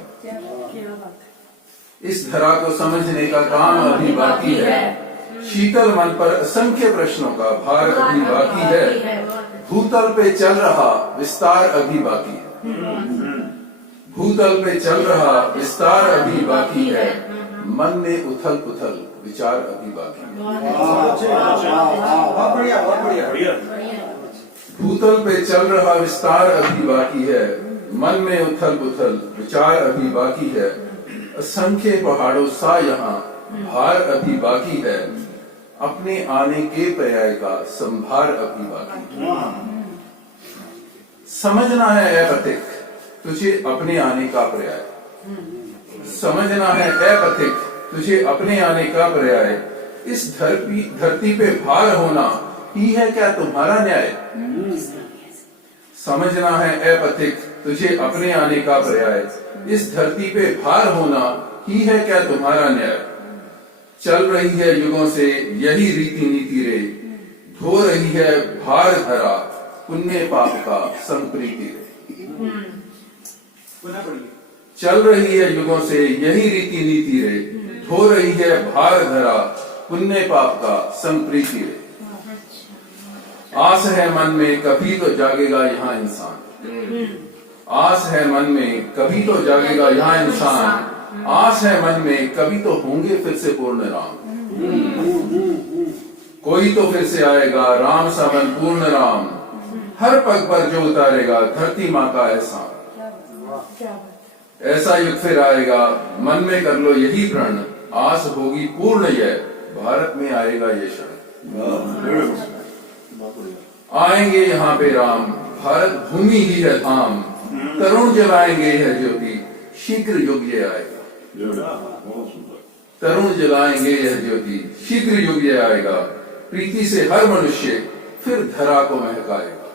इस धरा को समझने का काम अभी बाकी है। शीतल मन पर असंख्य प्रश्नों का भार अभी बाकी है। भूतल पे चल रहा विस्तार अभी बाकी है। भूतल पे चल रहा विस्तार अभी बाकी है। मन में उथल पुथल विचार अभी बाकी है। भूतल पे चल रहा विस्तार अभी बाकी है। मन में उथल पुथल विचार अभी बाकी है। असंख्य पहाड़ों सा यहाँ भार अभी बाकी है। अपने आने के पर्याय का संभार अभी बाकी है। समझना है ए पथिक तुझे अपने आने का पर्याय। समझना है ए पथिक तुझे अपने आने का पर्याय। इस धरती पे भार होना ही है क्या तुम्हारा न्याय। समझना है ए पथिक तुझे अपने आने का पर्याय। इस धरती पे भार होना ही है क्या तुम्हारा न्याय। चल रही है युगों से यही रीति नीति रे। धो रही है भार धरा पुण्य पाप का संप्रीति रे। चल रही है युगों से यही रीति नीति रे। धो रही है भार धरा पुण्य पाप का संप्रीति रे। आस है मन में कभी तो जागेगा यहाँ इंसान। आस है मन में कभी तो जागेगा यहाँ इंसान। आस है मन में कभी तो होंगे फिर से पूर्ण राम। कोई तो फिर से आएगा राम सा मन पूर्ण राम। हर पग पर जो उतारेगा धरती माँ का एहसान। ऐसा युग फिर आएगा मन में कर लो यही प्रण। आस होगी पूर्ण यह भारत में आएगा ये क्षण। आएंगे यहाँ पे राम, भारत भूमि ही है धाम, तरुण जलाएंगे यह ज्योति, शीघ्र युग ये आएगा। तरुण जलाएंगे यह ज्योति, शीघ्र युग ये आएगा, प्रीति से हर मनुष्य फिर धरा को महकाएगा।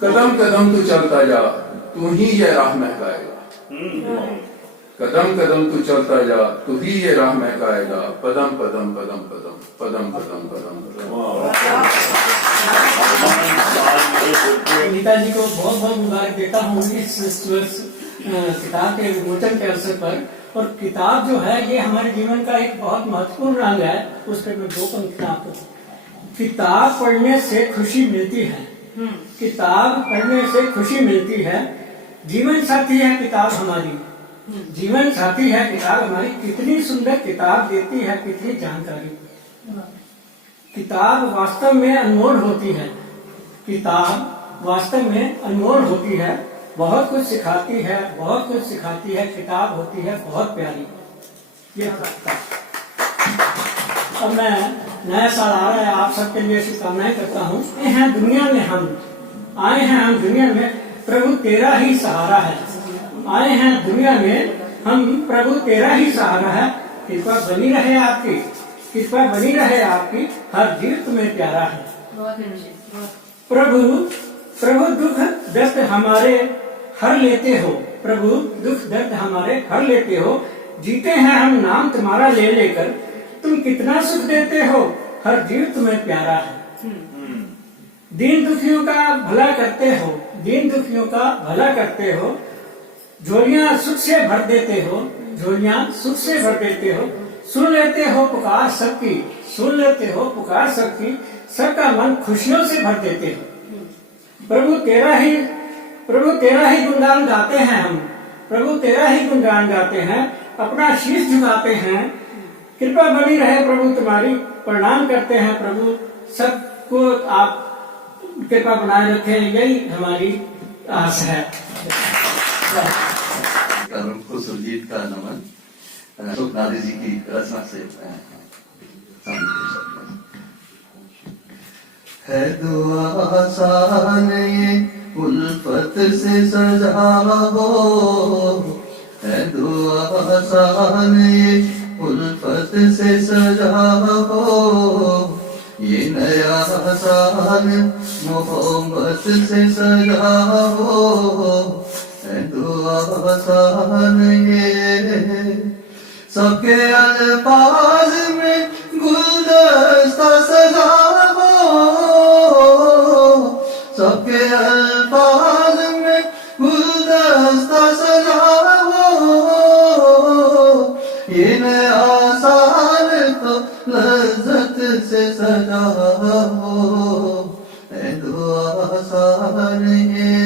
कदम कदम तू चलता जा, तू ही ये राह महकाएगा। कदम कदम तू चलता जा, तू ही ये राह महकाएगा। पदम पदम पदम पदम पदम पदम पदम पदम। नेताजी को बहुत बहुत मुबारक देता हूँ इस किताब के विमोचन के अवसर पर। और किताब जो है ये हमारे जीवन का एक बहुत महत्वपूर्ण रंग है। उस पर मैं 2 पंक्तियां आपको। किताब पढ़ने से खुशी मिलती है, किताब पढ़ने से खुशी मिलती है, जीवन साथी है किताब हमारी, जीवन साथी है किताब हमारी। कितनी सुंदर किताब देती है, कितनी जानकारी। किताब वास्तव में अनमोल होती है, किताब वास्तव में अनमोल होती है, बहुत कुछ सिखाती है, बहुत कुछ सिखाती है। किताब होती है बहुत प्यारी। ये अब मैं नया साल आ रहा है, आप सबके लिए शुभकामनाएं करता हूँ। हैं दुनिया में हम आए हैं, हम दुनिया में प्रभु तेरा ही सहारा है। आए हैं दुनिया में हम, प्रभु तेरा ही सहारा है। कृपा बनी रहे आपकी, कृपा बनी रहे आपकी, हर जीव तुम्हें प्यारा है। प्रभु प्रभु दुख दर्द हमारे हर लेते हो, प्रभु दुख दर्द हमारे हर लेते हो। जीते हैं हम नाम तुम्हारा ले लेकर, तुम कितना सुख देते हो, हर जीव तुम्हें प्यारा है। दीन दुखियों का भला करते हो, दीन दुखियों का भला करते हो। झोलियां सुख से भर देते हो, झोलियां सुख से भर देते हो। सुन लेते हो पुकार सबकी, सुन लेते हो पुकार सबकी, सबका मन खुशियों से भर देते हो। प्रभु तेरा ही गुणगान गाते हैं हम, प्रभु तेरा ही गुणगान गाते हैं, अपना शीश झुकाते हैं। कृपा बनी रहे प्रभु तुम्हारी, प्रणाम करते हैं प्रभु। सबको आप कृपा बनाए रखें, यही हमारी आस है। को सुरजीत का नमन अशोक नादे जी की रचना से है। दुआ आसान ये उल्फत से सजा हो, है दुआ आसान ये उल्फत से सजा हो। ये नया आसान मोहब्बत से सजा हो, दुआ आसान ये। सबके अल्फाज में गुलदस्ता सजा हो, सबके अल्फाज में गुलदस्ता सजा हो। ये नया साल तो लज्जत से सजा हो, दुआ आसान ये।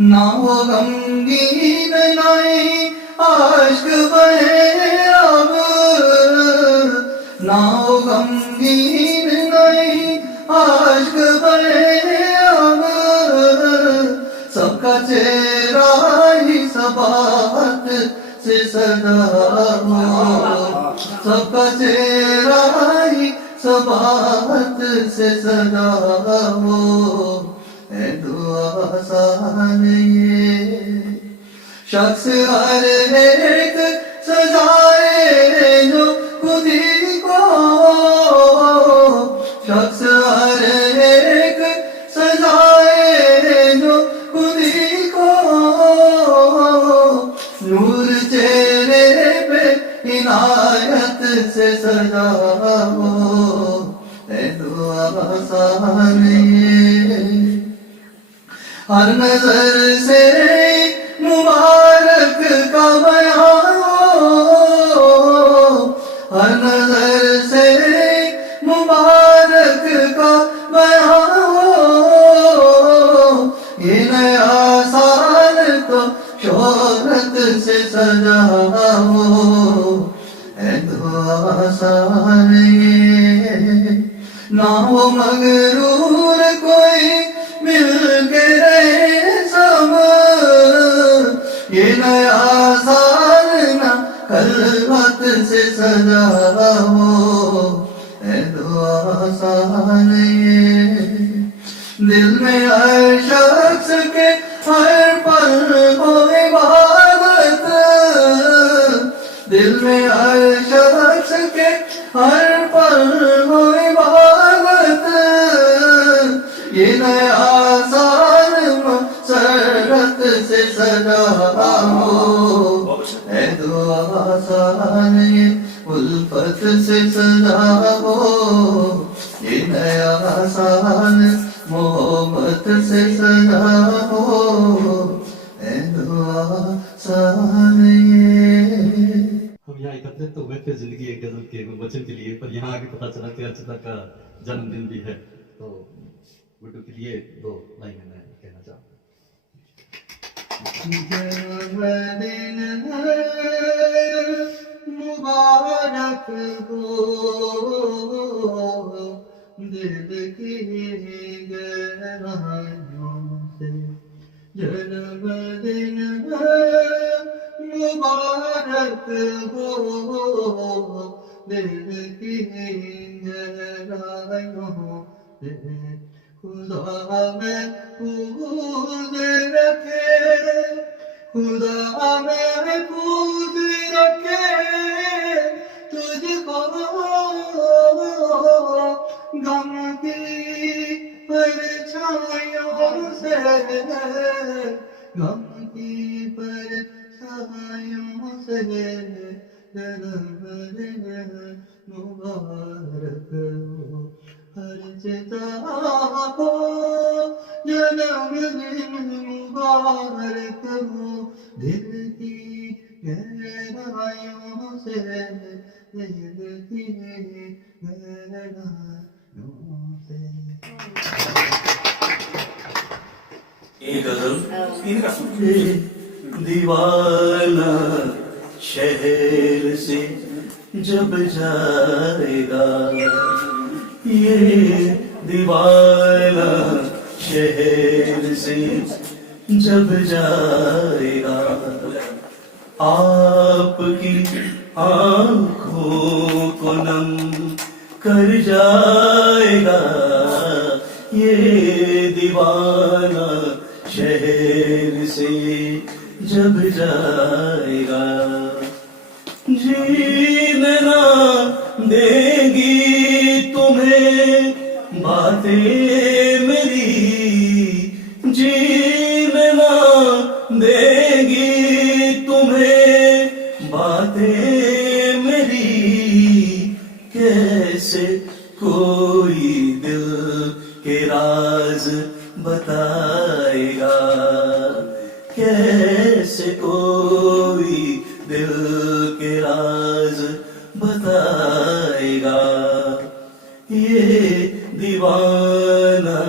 ना हो गमगीन नहीं आश्क बहे अब, ना हो गमगीन नहीं आश्क बहे अब। सबका चेहरा ही सबात से सजा हो, सबका चेहरा ही सबात से सजा हो, दुआ आसान ये। शख्स हर एक सजाए जो खुद ही को, शख्स हर एक सजाए जो खुद ही को। नूर चेहरे पे इनायत से सजा हो, दुआ आसान ये। हर नजर से मुबारक का बयान हो, हर नजर से मुबारक का बयान हो। ये नया साल तो शोहरत से सजा हो, दुआ आसान ये। ना हो मगरूर कोई मिल के रहे सब, ये नया साल ना कलवत से सजा हो, आसान ये दिल में हर शख्स के हर पल हो इबादत, दिल में हर शख्स के हर पल हो इबादत, ये नया आसान मसरत से सजा हो, है दुआ आसान ये उल्फत से सजा हो, ये नया आसान मोहब्बत से सजा हो, है दुआ आसान ये। हम यहाँ एकत्रित तो हुए थे जिंदगी एक गजल के वचन के लिए, पर यहाँ आके पता चला कि अर्चना का जन्मदिन भी है, तो गुड्डू के लिए 2 लाइन मैं कहना चाहूँगा। जन्मदिन है मुबारक हो, दिल की गहराइयों से जन्मदिन है मुबारक हो, दिल की गहराइयों से खुदा महफूज रखे, खुदा महफूज रखे तुझको गम की परछाइयों से, गम की परछाइयों से जन्मदिन मुबारक हो, हर चिता हो जन्मदिन मुबारक हो, दिल की गहराइयों से, दिल की गहराइयों से। एक गजल दीवाना शहर से जब जाएगा, ये दीवाना शहर से जब जाएगा, आपकी आँखों को नम कर जाएगा, ये दीवाना शहर से जब जाएगा, जीने ना देगी तुम्हें बातें मेरी, जीने ना देगी तुम्हें बातें मेरी, कैसे कोई दिल के राज बताएगा, कैसे कोई दिल के राज बताएगा, ये दीवाना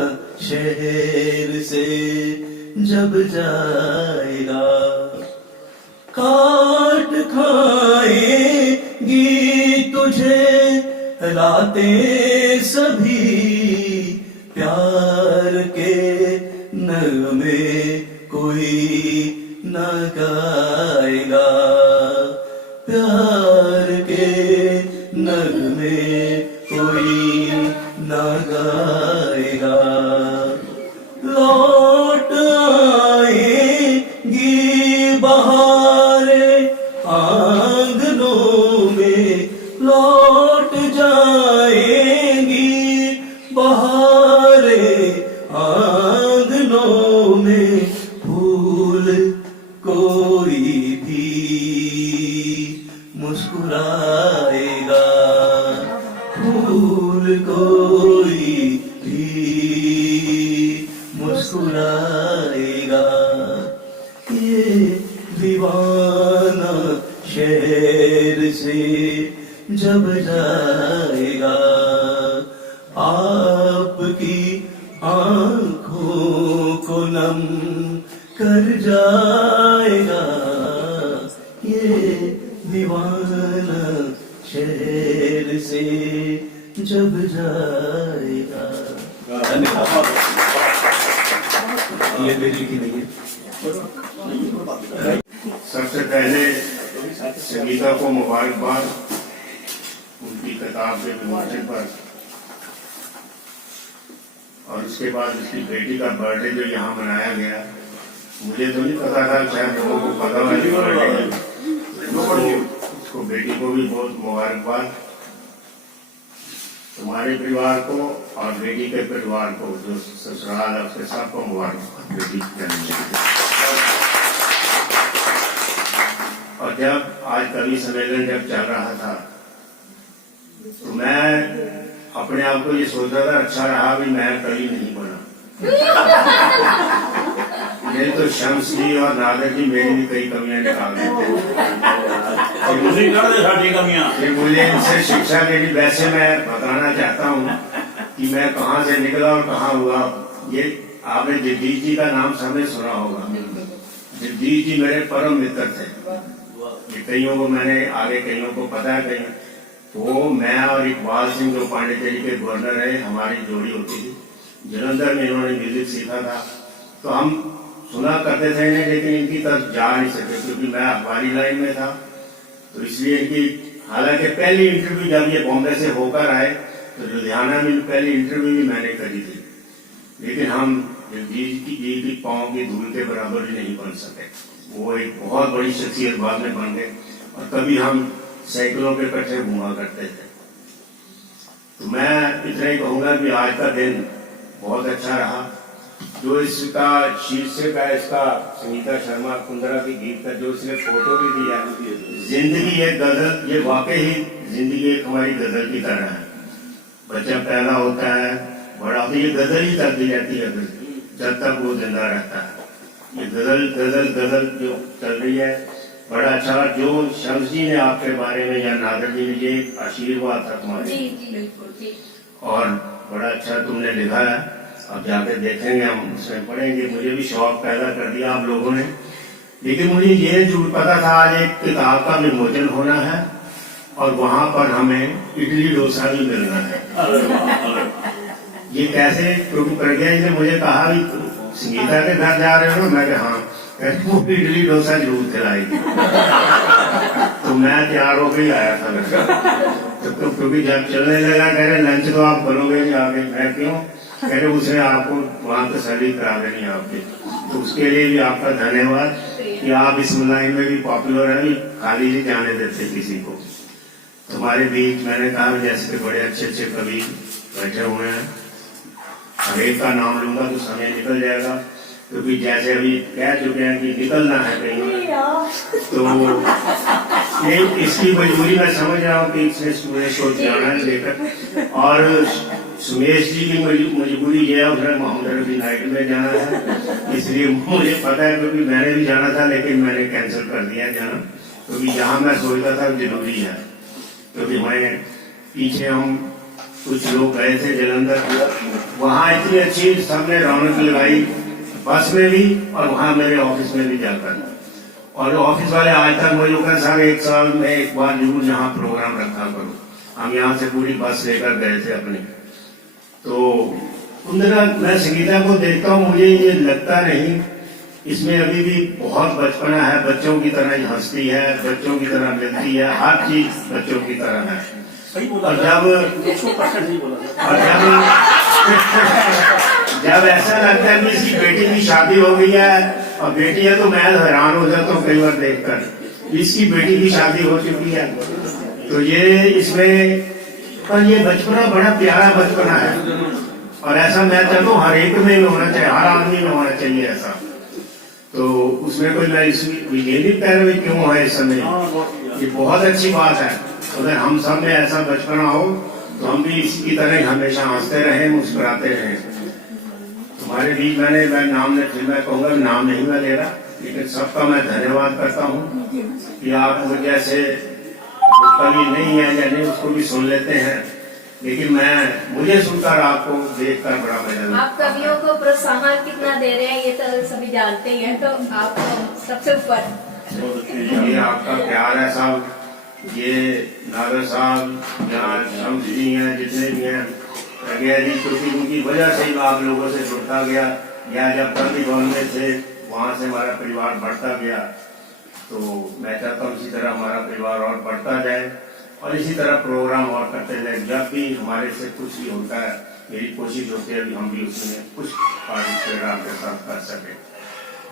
शहर से जब जाएगा, काट खाएगी तुझे रातें सभी, प्यार के नगमे कोई न गाएगा, प्यार के नगमे कोई न गाएगा, लौट आएगी बहारें आंगनों में, लौट जाएंगी बहारें आंगनों में, फूल कोई भी मुस्कुराएगा, फूल कोई भी मुस्कुराएगा, ये दीवाना शहर से जब जाएगा, आपकी आँखों को नम कर जाएगा, ये दीवाना शहर से जब जाएगा। ये मेरी लिखी नहीं है। सबसे पहले संगीता को मुबारकबाद उनकी किताब के विमोचन पर। और उसके बाद उसकी बेटी का बर्थडे जो यहाँ मनाया गया, मुझे तो नहीं पता था, शायद लोगों को पता हुआ बर्थडे है। उसको बेटी को भी बहुत मुबारकबाद, तुम्हारे परिवार को और बेटी के परिवार को, जो ससुराल है उसके सबको मुबारकबाद बेटी के जन्मदिन। और जब आज कवि सम्मेलन जब चल रहा था तो मैं अपने आप को ये सोच रहा था, अच्छा रहा भी मैं कवि नहीं बना। मेरे तो शम्स जी और नादर जी मेरी भी कई कमियां निकाल देते। मुझे इनसे शिक्षा लेनी। वैसे मैं बताना चाहता हूँ कि मैं कहाँ से निकला और कहाँ हुआ। ये आपने जगदीश जी का नाम समय सुना होगा। जगदीश जी मेरे परम मित्र थे। ये कईयों को मैंने आगे कईयों को पता है, कहीं तो मैं और इकबाल सिंह जो पांडिचेरी के गवर्नर है, हमारी जोड़ी होती थी। जलंधर में इन्होंने म्यूजिक सीखा था, तो हम सुना करते थे इन्हें, लेकिन इनकी तरफ जा नहीं सके क्योंकि मैं अखबारी लाइन में था। तो इसलिए इनकी, हालांकि पहली इंटरव्यू जब ये बॉम्बे से होकर आए तो लुधियाना में पहली इंटरव्यू भी मैंने करी थी, लेकिन हम जगदीश जी की पाँव की धूल के बराबर भी नहीं बन सके। वो एक बहुत बड़ी शख्सियत बाद में बन गए और कभी हम साइकिलों के कट्ठे घूमा करते थे। तो मैं इतना ही कहूंगा कि आज का दिन बहुत अच्छा रहा। जो इसका शीर्षक है इसका संगीता शर्मा कुंद्रा की गीत का, जो इसने फोटो भी दिया, जिंदगी एक गजल, ये वाकई ही जिंदगी एक हमारी गजल की तरह है। बच्चा पैदा होता है, बड़ा होता है, ये गजल ही चलती रहती है जब तक वो जिंदा रहता है। ये गजल गजल गजल जो चल रही है, बड़ा अच्छा। जो शम्स जी ने आपके बारे में या नादर जी ने, ये आशीर्वाद था तुम्हारे, और बड़ा अच्छा तुमने लिखा है। अब जाके देखेंगे, हम उसमें पढ़ेंगे। मुझे भी शौक पैदा कर दिया आप लोगों ने, लेकिन मुझे ये जरूर पता था आज एक किताब का विमोचन होना है और वहां पर हमें इडली डोसा भी मिलना है। ये कैसे? क्योंकि प्रज्ञा जी ने मुझे कहा भी संगीता के घर जा रहे हो, मैं कहा हाँ, वो इडली डोसा जरूर खिलाएगी। तो मैं तैयार होकर ही आया था। तो क्योंकि जब चलने लगा कह रहे लंच तो आप करोगे नहीं आगे, मैं क्यों? कह रहे उसने आपको वहां तसल्ली करा देनी आपकी। तो उसके लिए भी आपका धन्यवाद कि आप इस लाइन में भी पॉपुलर है, खाली नहीं जाने देते किसी को। तुम्हारे बीच मैंने कहा जैसे कि बड़े अच्छे अच्छे कवि बैठे हुए हैं, हर एक का नाम लूंगा तो समय निकल जाएगा, क्योंकि जैसे अभी कह चुके हैं कि निकलना है कहीं, तो ये इसकी मजबूरी मैं समझ रहा हूँ कि इसने सुमेश को जाना है लेकर, और सुमेश जी की मजबूरी ये है, उसने मोहम्मद रफी नाइट में जाना है। इसलिए मुझे पता है, क्योंकि मैंने भी जाना था लेकिन मैंने कैंसिल कर दिया जाना, क्योंकि यहाँ मैं सोचता था जरूरी है। क्योंकि मैं पीछे हम कुछ लोग गए थे जलंधर, वहाँ इतनी अच्छी सबने रौनक लगाई, बस में भी और वहाँ मेरे ऑफिस में भी जाकर। और ऑफिस वाले आज तक मुझे कहते सर एक साल में एक बार जरूर यहाँ प्रोग्राम रखा करो। हम यहाँ से पूरी बस लेकर गए थे अपने। तो कुंदरा, मैं संगीता को देखता हूँ, मुझे ये लगता नहीं, इसमें अभी भी बहुत बचपना है, बच्चों की तरह ही हंसती है, बच्चों की तरह मिलती है, हर चीज बच्चों की तरह है। और जब ऐसा लगता है कि इसकी बेटी की शादी हो गई है, और बेटी है तो मैं हैरान हो जाता हूँ कई बार देखकर, इसकी बेटी की शादी हो चुकी है। तो ये इसमें, पर ये बचपना बड़ा प्यारा बचपना है, और ऐसा मैं चाहता हूँ हर एक में होना चाहिए, हर आदमी में होना चाहिए ऐसा। तो उसमें कोई मैं ये नहीं कह रहा क्यों है इस समय, ये बहुत अच्छी बात है। अगर हम सब में ऐसा बचपना हो तो हम भी इसी की तरह हमेशा हंसते रहे, मुस्कुराते रहे। तुम्हारे बीच मैं नाम नहीं, फिर मैं कहूँगा नाम नहीं मैं ले रहा, लेकिन सबका मैं धन्यवाद करता हूँ कि आप जैसे कवि नहीं है या नहीं उसको भी सुन लेते हैं, लेकिन मुझे सुनकर आपको देखकर बड़ा मजा। आप कवियों को प्रोत्साहन कितना दे रहे हैं ये तो सभी जानते ही हैं, तो आप सबसे ऊपर। ये आपका प्यार है साहब, ये नागर साहब या शम्स जी हैं, जितने भी हैं, प्रज्ञा जी, क्योंकि उनकी वजह से ही आप लोगों से जुड़ता गया, या जब गांधी भवन में थे वहाँ से हमारा परिवार बढ़ता गया। तो मैं चाहता हूँ इसी तरह हमारा परिवार और बढ़ता जाए और इसी तरह प्रोग्राम और करते जाए। जब भी हमारे से कुछ भी होता है मेरी कोशिश होती है अभी हम भी उसमें कुछ पार्टिसिपेट आपके साथ कर सके।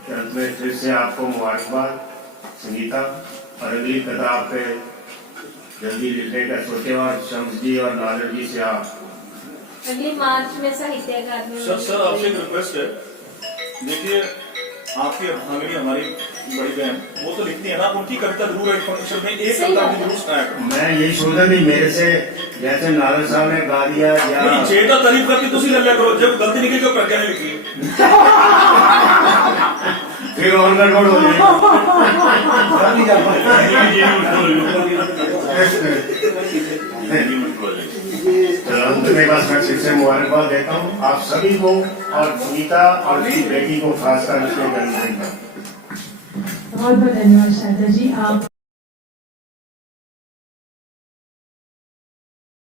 तो अंत में फिर से आपको मुबारकबाद संगीता, और अगली किताब पे जल्दी लिखने का सोचे, और शम्स जी और नादर जी से आप अगली मार्च में साहित्य अकादमी। सर आपसे एक रिक्वेस्ट है, देखिए आपकी अर्धांगिनी हमारी बड़ी बहन वो तो लिखती है ना, उनकी कविता जरूर एक फंक्शन में एक कविता भी जरूर सुनाया करो। मैं यही सोचा भी मेरे से जैसे नादर साहब ने गा दिया या नहीं जे तो तारीफ करती तुसी ले लिया करो, जब गलती निकली तो प्रज्ञा ने लिखी फिर और गड़बड़ हो चलो अंत में बस मैं फिर से मुबारकबाद देता हूँ आप सभी को, और सुनीता और उसकी बेटी को खासकर उसके जन्मदिन पर। बहुत बहुत धन्यवाद शारदा जी। आप